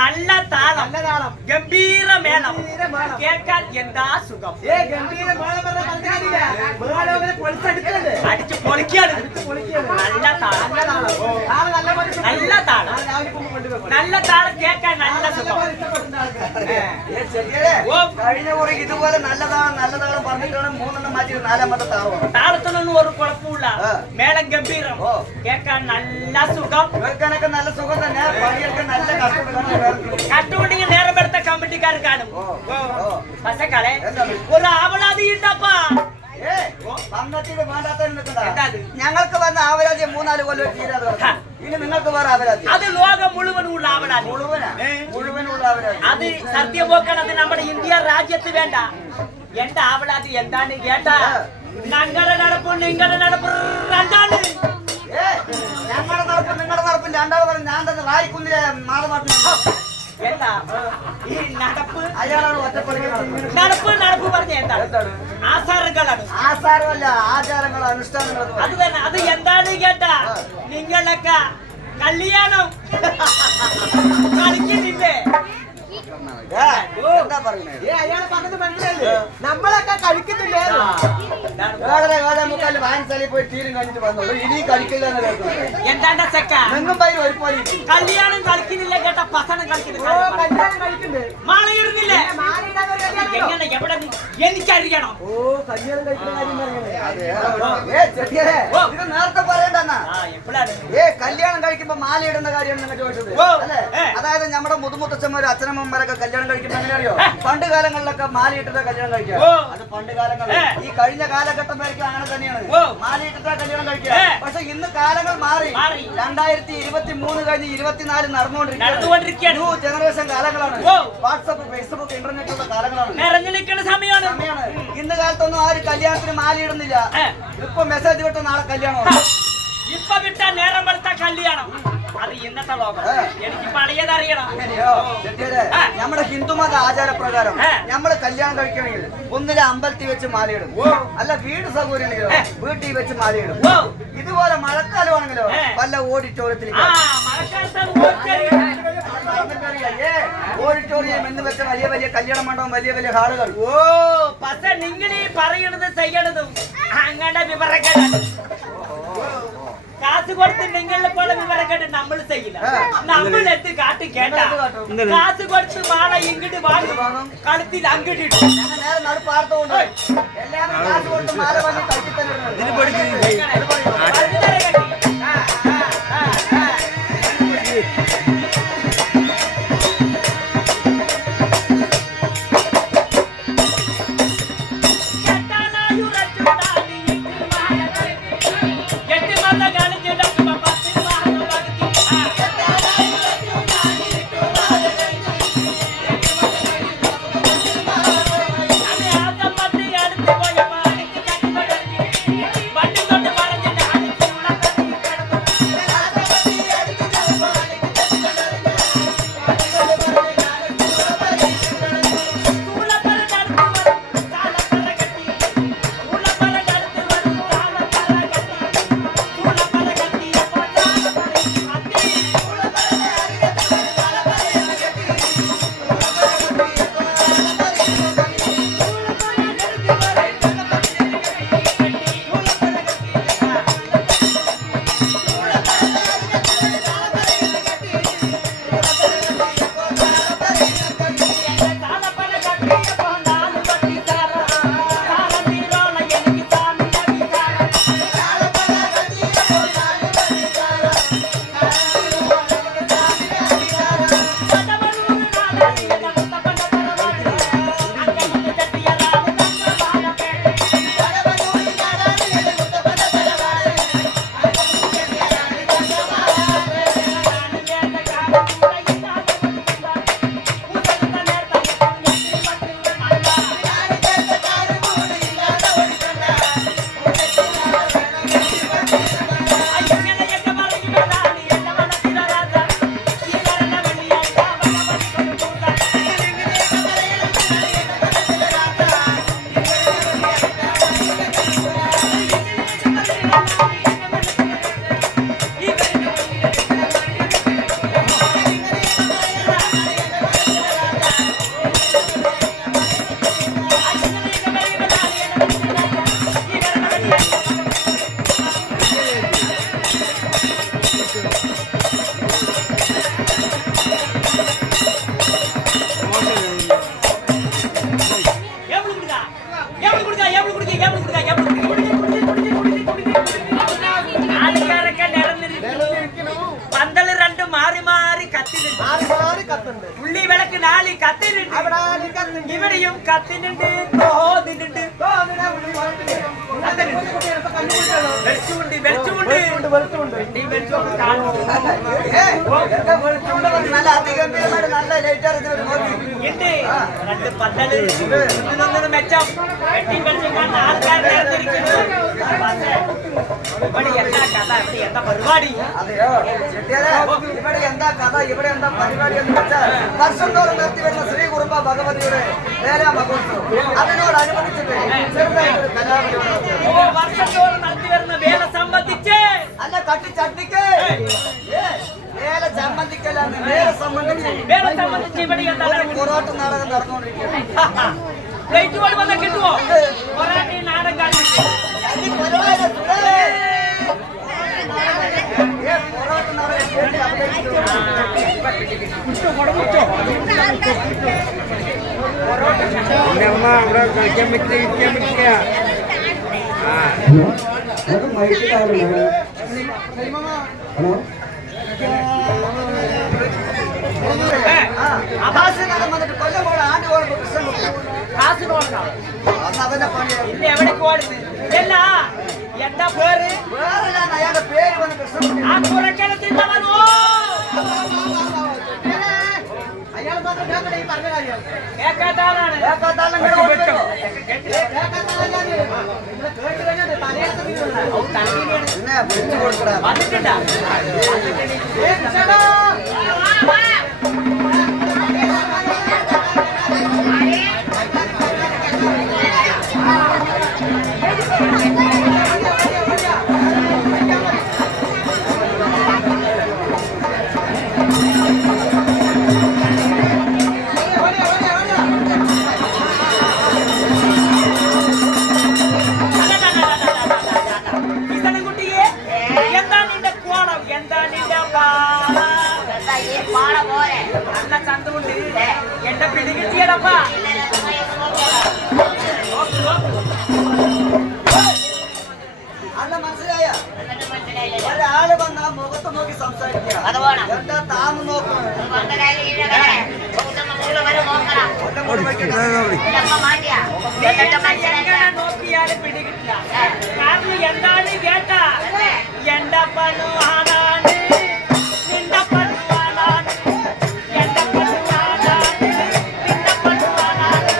നല്ല താളം ഗംഭീര മേളം കേൾക്കാൻ എന്താ സുഖം. അടിച്ച് പൊളിക്കാണ്. നല്ല താളം, നല്ല താളം, നല്ല താളം കേൾക്കാൻ നല്ല സുഖം. കഴിഞ്ഞ കുറി ഇതുപോലെ നല്ല താളം പറഞ്ഞിട്ടാണ് മൂന്നെണ്ണം മാറ്റി നാലാമത്തെ താളം. താളത്തിനൊന്നും ഒരു കുഴപ്പമില്ല. മേളം ഗംഭീരം കേൾക്കാൻ നല്ല സുഖം. കേൾക്കാനൊക്കെ നല്ല സുഖം തന്നെ. പണിയൊക്കെ നല്ല കട്ടുകൊണ്ടെങ്കിൽ നേരം എടുത്ത കമ്മിറ്റിക്കാർ കാണും. പക്ഷെ കളെ ഒരു ആവലാതി ഉണ്ടപ്പാ. ഞങ്ങൾക്ക് വന്ന ആവരാജി 3-4 കൊല്ലം തീരാതെ ഇനി നിങ്ങൾക്ക് വേറെ ആവരാജി. അത് ലോകം മുഴുവനുള്ള ആവലാതി. മുഴുവനുള്ള ആവരാജി. അത് സത്യം പോക്കണത് നമ്മുടെ ഇന്ത്യ രാജ്യത്ത് വേണ്ട. എന്റെ ആവലാതി എന്താണ് കേട്ടാ? ഞങ്ങളുടെ നടപ്പ് നിങ്ങളുടെ നടപ്പ് രണ്ടാണ്. ഞങ്ങളുടെ നടപ്പ് നിങ്ങളുടെ നടപ്പ് രണ്ടാമത് ഞാൻ തന്നെ വായിക്കുന്നില്ല. മാറുമാറ്റം എന്താ ഈ നടപ്പ്? അയാളാണ് ഒറ്റപ്പണി നടപ്പ് നടപ്പ് പറഞ്ഞ എന്താണ്? ആചാരങ്ങളാണ്. ആചാരമല്ല, ആചാരങ്ങൾ, അനുഷ്ഠാനങ്ങൾ. അത് തന്നെ. അത് എന്താണ് കേട്ടാ? നിങ്ങളൊക്കെ കല്യാണം കളിക്കുന്നില്ലേ? എന്താ പറയുന്നത്? നമ്മളൊക്കെ കളിക്കുന്നില്ലേ? 7:45 വായനശാലയിൽ പോയി തീരും കഴിഞ്ഞിട്ട് വന്നോളൂ. ഇനി കളിക്കില്ല എന്ന് കേൾക്കുന്നത്. എന്താ ചെക്ക നിങ്ങും പൈരും ഒരുപോലെ കല്യാണം കളിക്കുന്നില്ല കേട്ടാ? പസണം കളിക്കുന്നില്ല, മാളയിടുന്നില്ലേ? എങ്ങനെ എവിടെ എനിക്കറിയണം. ഇത് നേരത്തെ പറയണ്ടെന്നാ. എപ്പോഴാണ് കല്യാണം കഴിക്കുമ്പോ മാല ഇടുന്ന കാര്യമാണ് നിങ്ങൾ ചോദിച്ചത് അല്ലേ? അതായത് നമ്മുടെ മുതുമുത്തച്ഛന്മാരും അച്ഛനമ്മമാരൊക്കെ കല്യാണം കഴിക്കുമ്പോ എങ്ങനെ അറിയോ? പണ്ട് കാലങ്ങളിലൊക്കെ മാല ഇട്ടിട്ട് കല്യാണം കഴിക്കുക. അത് പണ്ട് കാലങ്ങളിൽ. ഈ കഴിഞ്ഞ കാലഘട്ടം വരയ്ക്കും അങ്ങനെ തന്നെയാണ്. മാല ഇട്ടിട്ടാ കല്യാണം കഴിക്കുക. പക്ഷെ ഇന്ന് കാലങ്ങൾ മാറി. 2023 കഴിഞ്ഞ് 24 നടന്നുകൊണ്ടിരിക്കുകയാണ്. ന്യൂ ജനറേഷൻ കാലങ്ങളാണ്. വാട്സപ്പ്, ഫേസ്ബുക്ക്, ഇന്റർനെറ്റ് ഉള്ള കാലങ്ങളാണ്. നിറഞ്ഞു നിൽക്കുന്ന സമയമാണ്. ഇന്ന് കാലത്തൊന്നും ആരും കല്യാണത്തിന് മാല ഇടുന്നില്ല. ഇപ്പൊ മെസ്സേജ് വിട്ട നാളെ കല്യാണം. ഇപ്പൊ വിട്ട നേരം വെളുത്ത കല്യാണം. അത് ഇന്നത്തെ ലോകം. എനിക്ക് പഴയതറിയണം. നമ്മുടെ ഹിന്ദുമത ആചാരപ്രകാരം നമ്മള് കല്യാണം കഴിക്കണമെങ്കിൽ ഒന്നിലെ അമ്പലത്തിൽ വെച്ച് മാലയിടും. അല്ല വീട് സൗകര്യം വീട്ടിൽ വെച്ച് മാലയിടും. ഇതുപോലെ മഴക്കാലമാണെങ്കിലോ വല്ല ഓഡിറ്റോറിയത്തിൽ ഓഡിറ്റോറിയം എന്ന് വെച്ച വലിയ വലിയ കല്യാണ മണ്ഡപം, വലിയ വലിയ ഹാളുകൾ. പക്ഷെ നിങ്ങൾ ഈ പറയണത് ചെയ്യണതും അങ്ങനെ വിവരക്കേടാണ്. കാശ് കൊടുത്ത് നിങ്ങളെ പോലെ വിവരക്കേട് നമ്മൾ ചെയ്യില്ല. നമ്മൾ എടുത്ത് കാട്ടി കേട്ടാ കാശ് കൊടുത്ത് മാള ഇങ്ങോട്ട് വാങ്ങും, കളത്തിൽ അങ്ങോട്ട് ഇട്ടു. നേരെ നടുപ്പാർത്തോണ്ട് എല്ലാവരും കാശ് കൊടുത്ത് മാല വാങ്ങി കളിച്ചു തന്നെ. ആളി കത്തിനുണ്ട് ഇവിടെയും കത്തിനുണ്ട് തോന്നുന്നുണ്ട് നല്ല അതിഗംഭീരമായിട്ട് നല്ല ലൈറ്റ് രണ്ട് പന്തല് ഇതിനൊന്നും മെച്ചം വെട്ടി വെളിച്ചം കാണുന്ന ആൾക്കാർ നേർന്നിരിക്കുന്നു. ഇവിടെ എന്താ കഥ, ഇവിടെ എന്താ പരിപാടി? അതെയോ ഇവിടെ എന്താ കഥ, ഇവിടെ എന്താ പരിപാടി എന്ന് വെച്ചാൽ വർഷം തോറും നിർത്തി വരുന്ന ശ്രീ കുറുമ്പ ഭഗവതിയുടെ വേല മഹോത്സവം അതിനോടനുബന്ധിച്ചിട്ട് ചെറുതായിട്ടൊരു കലാപരിപാടി. വർഷം തോറും നടത്തി വരുന്ന വേല സംബന്ധിച്ച് അല്ല കട്ടിച്ചട്ടിക്ക് വേല സംബന്ധിക്കലാണ് വേല സംബന്ധിച്ച് ഇവിടെ എന്താ പൊറോട്ട നാടകം നടന്നുകൊണ്ടിരിക്കുകയാണ്. ലൈറ്റ് ബോർഡ് വന്നാൽ കിട്ടുമോ? പൊറാട്ടി നാടകം കാണി പൊറോട്ട നാടകം കേട്ട് അവിടെ കളിക്കാൻ പറ്റില്ല, ഇരിക്കാൻ പറ്റില്ല. വന്നിട്ട് കൊല്ലം ആണ്ട് പോയപ്പോ കൃഷ്ണൻ കാശ് നോക്കണം. അതന്നെ പണിയാണ്. ഇന്ന് എവിടെ പോടുന്നത് എല്ലാ എന്താ പേര്? വേറെ അയാളുടെ പേര് വന്ന് കൃഷ്ണൻ ആ കുറക്കലത്തിന്റെ വന്നോ കേക്കാത്താളാണ്. വന്നിട്ടുണ്ടാ എന്റെ പിടികിട്ടിയടപ്പാ. അല്ല മനസ്സിലായ ഒരാള് വന്നാ മുഖത്ത് നോക്കി സംസാരിക്കുക. എന്താ താന്ന് നോക്കണം. എങ്ങനെ നോക്കിയാലും പിടികിട്ടില്ല. കാരണം എന്താണ് കേട്ടാ എന്റെ പണുവാനാണ് നിന്റെ പണുവാനാണ് എന്റെ പണുവാനാണ് നിന്റെ പണുവാനാണ്.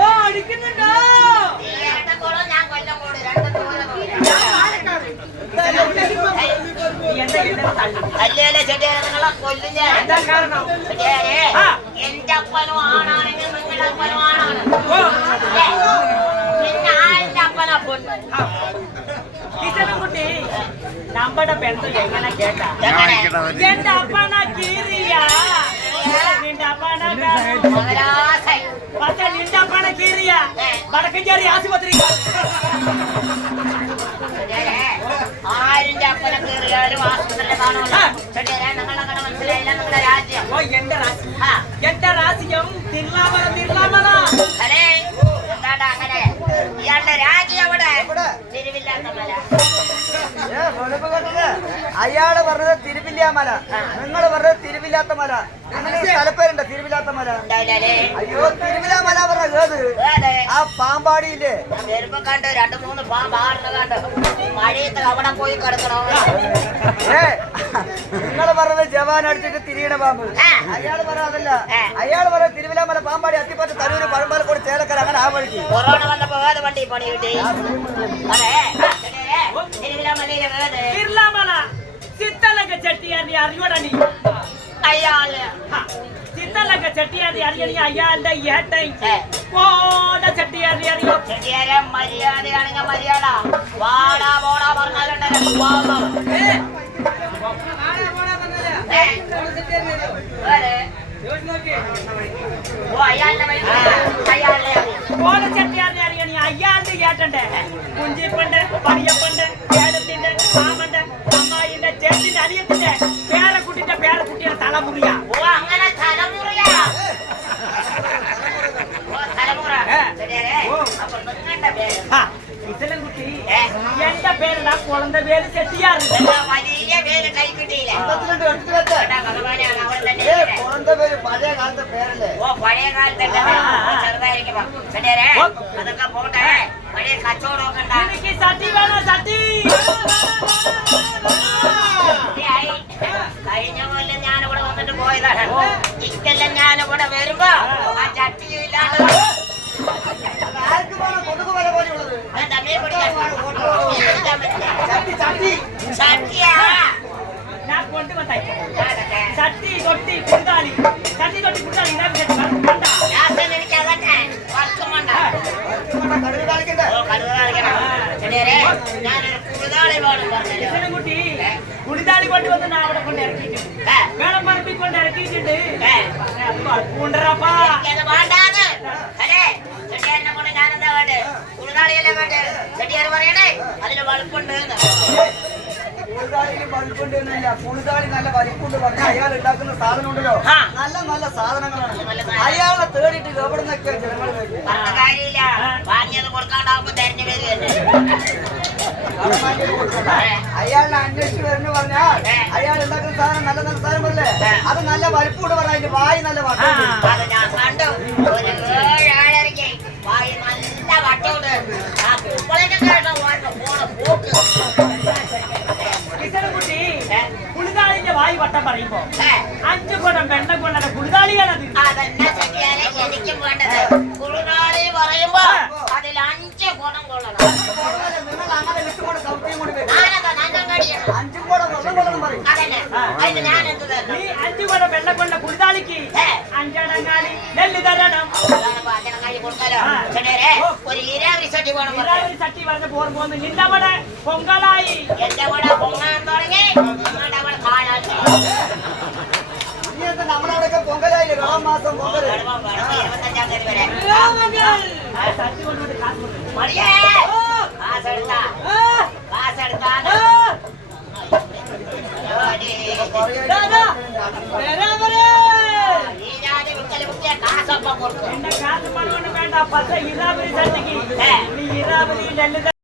ഓ അടിക്കുന്നുണ്ടോ? എന്താ കാരണം? എന്റെ അപ്പനും ആണാണെങ്കിൽ നിങ്ങളുടെ അപ്പനും ആണാണ്. പിന്നെ ആരുടെ അപ്പനാ പൊന്ന്? കിച്ചനുകുട്ടി നമ്മുടെ ബന്ധം എങ്ങനെ കേട്ടാ എന്റെ അപ്പന കീറിയ നിന്റെ അപ്പന പക്ഷെ നിന്റെ അപ്പന കീറിയ വടക്കഞ്ചേരി ആശുപത്രി ആരിന്റെ അപ്പനെ കയറിയാലും ആശുപത്രിയിൽ കാണുമല്ലോ. നിങ്ങളുടെ കട മനസ്സിലായില്ല. നിങ്ങളുടെ രാജ്യം ഓ എന്റെ രാജ്യം തിരുനാമല തിരുനാമല. അല്ലേ എന്താടാ അങ്ങനെ? ഇയാളുടെ രാജ്യം എവിടെ? തിരുവില്ലാത്ത മല. അയാള് പറഞ്ഞത് തിരുവില്ലാമല, നിങ്ങൾ പറഞ്ഞത് തിരുവില്ലാത്ത മല. അങ്ങനെ സ്ഥലപ്പേരുണ്ട് തിരുവില്ലാത്ത മല. അയ്യോ തിരുവില്ലാമല പറഞ്ഞ ഏത്? ആ പാമ്പാടിയില്ലേ? വരുമ്പോ കണ്ട് 2-3 പാമ്പ് ആടുന്ന കണ്ട് മഴയത്ത് അവിടെ പോയി കിടക്കണോ? നിങ്ങൾ പറഞ്ഞത് ജവാൻ അടിച്ചിട്ട് തിരിയണ പാമ്പ്. അയാള് പറയാതല്ല, അയാള് പറഞ്ഞ തിരുവില്ലാമല പാമ്പാടി അത്തിപ്പറ്റ തരൂര് പഴമ്പാലക്കോട് ചേലക്കര അങ്ങനെ ആ വഴിക്ക്. കൊറോണ വന്നപ്പോ ഏത് വണ്ടി പണി കിട്ടി? അതെ തിരുവില്ലാമലയിലെ ഏത്? തിരുനാമല ചിത്തലൊക്കെ ചെട്ടിയാന്റെ അറിയോടണി അയാള് ചിത്തലൊക്കെ ചെട്ടിയാന്റെ അറിയണി അയാളുടെ ഏട്ടൻ കോട ചെട്ടിയാന്റെ അറിയോ? ചെട്ടിയാരെ മര്യാദയാണെങ്കിൽ മര്യാദ. വാടാ പോടാ പറഞ്ഞാലുണ്ടല്ലോ ഓ അയാളുടെ വഴി അയാളുടെ ഓല ചെട്ടിയാറിനെ അറിയാൻ നീ അയ്യാണ്ട് കേട്ടണ്ടേ കുഞ്ചിപ്പണ്ട് പണിയപ്പണ്ട് കേരളത്തിന്റെ മാമന്റെ അമ്മായിന്റെ ചേച്ചിന്റെ അനിയത്തിന്റെ പേരക്കുട്ടിയുടെ തലമുറിയാ ഓ അങ്ങനെ തലമുറയാ ഓ തലമുറ ശരിയല്ലേ അപ്പോൾ നിങ്ങളുടെ പേര് ഇതെല്ലാം കുട്ടി എന്റെ പേരുണ്ടാ കുളന്റെ പേര് ചെട്ടിയാറ് എന്താ വലിയ പേര് കൈ കിട്ടിയില്ലേ അമ്പത്തിരണ്ട് എടുത്തു വെച്ചേ. എടാ ഭഗവാനെ അവിടെ തന്നെ ഏ, ഇരിക്കണേ. കുളന്റെ പേര് പഴയ കാലത്തെ പേരല്ലേ? ഓ പഴയ കാലത്തെ ചെറുതായിരിക്കുമ്പോ ശരിയല്ലേ അതൊക്കെ പോട്ടെ പഴയ കച്ചവടമൊക്കെ ഉണ്ടാ എനിക്ക് സട്ടി വേണോ സട്ടി കഴിഞ്ഞ കൊല്ലം ഞാനിവിടെ വന്നിട്ട് പോയതാണ് ഇക്കെല്ലാം ഞാനിവിടെ വരുമ്പോ ആ ചട്ടിയും ഇല്ലാണ്ട് ആർക്ക് വേണം കൊതുക് വല പോലെയുള്ളത്? എന്താ മീൻ പിടിക്കാൻ ചട്ടി, ചട്ടി. ചട്ടിയാ ഞാൻ കൊണ്ടുവന്ന അതൊക്കെ ചട്ടി തൊട്ടി കുണ്ടാളി രാത്രി എനിക്ക് അതന്നെ വർക്കുമുണ്ട കടുക് കാണിക്കണ്ടേ? ഓ കടുവ കളിക്കണം ശരിയല്ലേ ഞാനൊരു കുറുതാളി പാടും പറഞ്ഞല്ലോ കുട്ടി കുടിതാളി കൊണ്ടുവന്ന് ഞാൻ അവിടെ കൊണ്ട് ഇറക്കിയിട്ടുണ്ട് വേളം പറമ്പി കൊണ്ട് ഇറക്കിയിട്ടുണ്ട് കൊണ്ടറപ്പാ എനിക്കത് വേണ്ടാന്ന് അല്ലേ ചെട്ടിയാരിനെ കൊണ്ട് ഞാനെന്താ വേണ്ടേ കുറുതാളിയല്ലേ വേണ്ടേ ചെട്ടിയാർ പറയണേ അതിന് വളുപ്പുണ്ട് കുളുതാളിയിൽ വലിപ്പുണ്ട് എന്നല്ല, കുളുതാളി നല്ല വലിപ്പുണ്ട് പറഞ്ഞാൽ അയാൾ ഉണ്ടാക്കുന്ന സാധനം ഉണ്ടല്ലോ ആ. നല്ല നല്ല സാധനങ്ങളാണ്. നല്ല സാധനം. അയാളെ തേടിയിട്ട് എവിടെ നിന്നൊക്കെ ജനങ്ങൾ വരും. പറഞ്ഞ കാര്യമില്ല വാങ്ങിയത് കൊടുക്കാണ്ടാവുമ്പോ തെരഞ്ഞു വരികയല്ലേ കടം വാങ്ങിയത് കൊടുക്കണ്ട. അയാളിനെ അന്വേഷിച്ച് വരുന്നു പറഞ്ഞാൽ അയാൾ ഉണ്ടാക്കുന്ന സാധനം നല്ല നല്ല സാധനമല്ലേ, അത് നല്ല വലിപ്പൂട് പറഞ്ഞാൽ അതിന്റെ വായി നല്ല വട്ടം അത് ഞാൻ കണ്ടു ഒരു 7-7:30 വായി നല്ല വട്ടമുണ്ട് ആ കുമ്പളൊക്കെ കേട്ടോ പോണ പോക്ക് കുട്ടി കുളിതാളിന്റെ വായി വട്ടം പറയുമ്പോ 5 കുടം വെണ്ണ കൊണ്ടല്ല കുളിതാളിയാണത് അതെന്നാ ചെട്ടിയാരെ എനിക്കും വേണ്ടത് കുറുനാളി പറയുമ്പോ അതിൽ 5 ഗുണം കൊള്ളണം നിങ്ങൾ അങ്ങനെ വിട്ടുകൊണ്ട് സൗകര്യം കൊണ്ട് വരും. ഞാനതാ നന്ദം കടിയാണ് 5 കൂടെ വെള്ളം കൊള്ളണം പറയും. അതന്നെ അതിന് ഞാൻ എന്ത് തരണം നീ 5 കുടം വെണ്ണ കൊണ്ട കുളിതാളിക്ക് 5 അടങ്ങാളി നെല്ല് തരണം പാചകം കഴി കൊടുക്കാലോ ചെട്ടിയാരെ ഒരു ഈരാവരി ചട്ടി വേണം എല്ലാവരും ചട്ടി പറഞ്ഞ പോർന്ന് നിന്റെ അവിടെ പൊങ്കളായി എന്റെ കൂടെ പൊങ്ങാൻ തുടങ്ങി നിങ്ങളുടെ അവിടെ കാലാക്കി ഇനി എന്താ നമ്മളവിടെയൊക്കെ പൊങ്കലായില്ലേ, വെള്ളം മാസം പൊങ്കല്. 25-ാം തീയതി വരെ ചട്ടി കൊണ്ടുപോയി കാശ് കൊടുക്കും മടിയേ കാസെടുത്താ കാസെടുത്താന്ന് ഈ ജാതി വിക്കല് വിക്കിയ കാശൊപ്പം കൊടുക്കും എന്റെ കാശ് പണം കൊണ്ട് വേണ്ട 10 ഇരാവരി ചട്ടിക്ക് നീ ഇരാവരി നെല്ല്